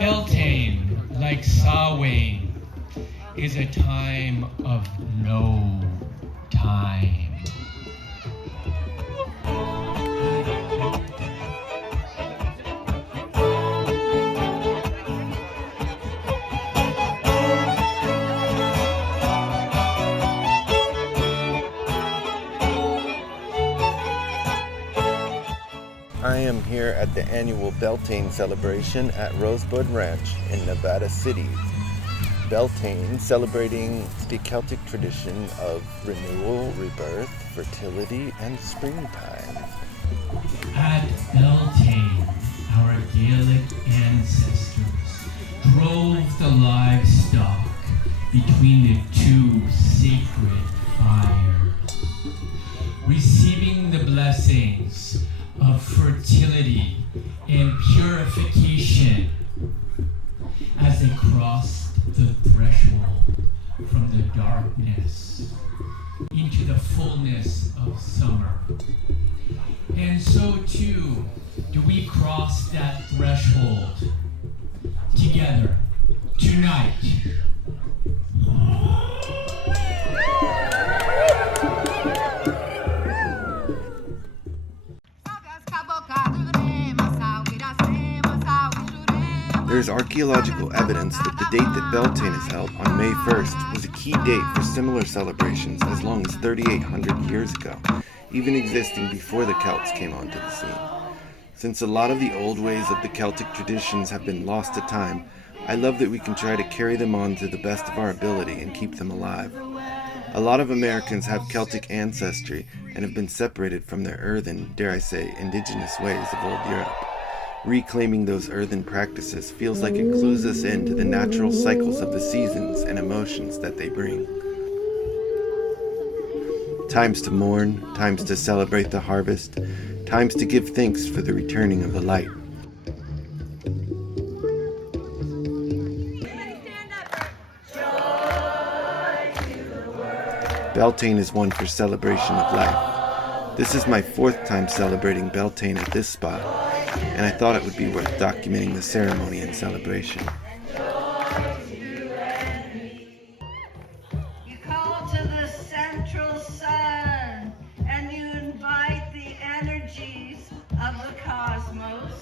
Beltane, like Samhain, is a time of no time. I am here at the annual Beltane celebration at Rosebud Ranch in Nevada City. Beltane celebrating the Celtic tradition of renewal, rebirth, fertility, and springtime. At Beltane, our Gaelic ancestors drove the livestock between the two sacred fires, receiving the blessings of fertility and purification as they crossed the threshold from the darkness into the fullness of summer. And so too do we cross that threshold together tonight. There is archaeological evidence that the date that Beltane is held on May 1st was a key date for similar celebrations as long as 3,800 years ago, even existing before the Celts came onto the scene. Since a lot of the old ways of the Celtic traditions have been lost to time, I love that we can try to carry them on to the best of our ability and keep them alive. A lot of Americans have Celtic ancestry and have been separated from their earthen, dare I say, indigenous ways of old Europe. Reclaiming those earthen practices feels like it clues us into the natural cycles of the seasons and emotions that they bring. Times to mourn, times to celebrate the harvest, times to give thanks for the returning of the light. Beltane is one for celebration of life. This is my 4th time celebrating Beltane at this spot, and I thought it would be worth documenting the ceremony and celebration. You call to the central sun, and you invite the energies of the cosmos.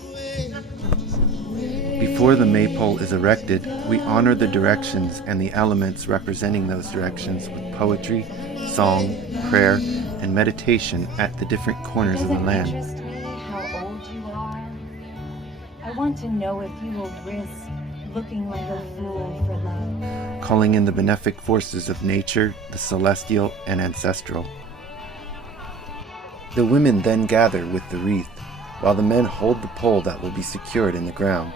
Before the maypole is erected, we honor the directions and the elements representing those directions with poetry, song, prayer, and meditation at the different corners of the land. Does it interest me how old you are? I want to know if you will risk looking like a fool for love. Calling in the benefic forces of nature, the celestial, and ancestral. The women then gather with the wreath, while the men hold the pole that will be secured in the ground.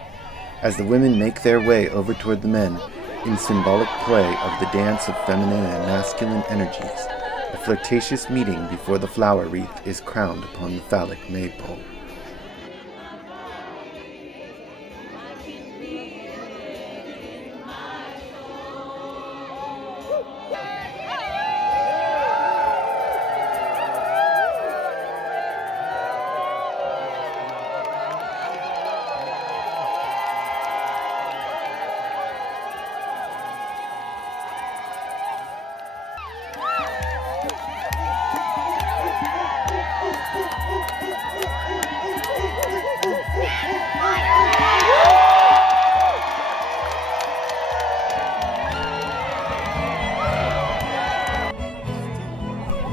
As the women make their way over toward the men, in symbolic play of the dance of feminine and masculine energies, a flirtatious meeting before the flower wreath is crowned upon the phallic maypole.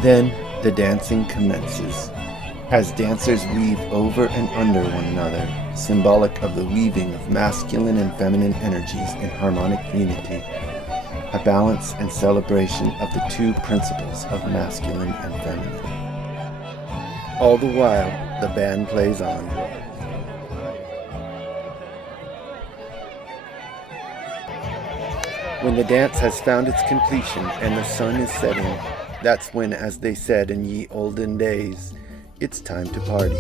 Then the dancing commences, as dancers weave over and under one another, symbolic of the weaving of masculine and feminine energies in harmonic unity, a balance and celebration of the two principles of masculine and feminine. All the while, the band plays on. When the dance has found its completion and the sun is setting, that's when, as they said in ye olden days, it's time to party.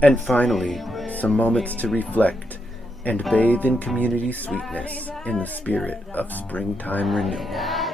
And finally, some moments to reflect and bathe in community sweetness in the spirit of springtime renewal.